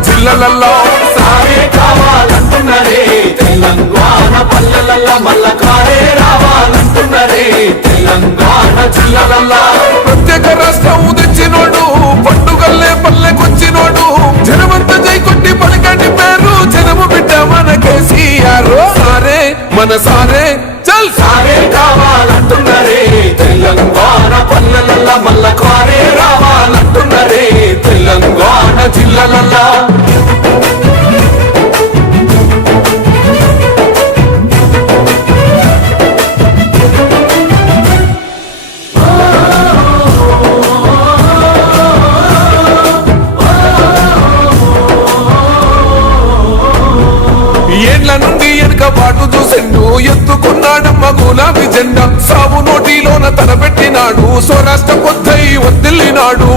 జిల్లాలలో సారే కావాలంటున్నరే తెలంగాణ పల్లెలల్లో మల్ల కారే రావాలంటున్నరే తెలంగాణ జిల్లాలలో ప్రత్యేక రాష్ట్రం తెచ్చినోడు పండుగల్లే పల్లెకొచ్చినోడు జనమంతా జై కొట్టి పలికండి పేరు జనము బిడ్డ మన కేసీఆర్ సారే మన సారే చల్ సారే కావాలంటున్నరే తెలంగాణ పల్లెలల్లో మల్ల కారే రావాలంటున్నరే తెలంగాణ జిల్లాలలో ఏళ్ల నుండి వెనుక బాటు చూసిండు ఎత్తుకున్నాడమ్మ గులాబీ జెండా సాగు నోటిలోన తలపెట్టినాడు స్వరాష్ట్ర పొద్దై వదిలినాడు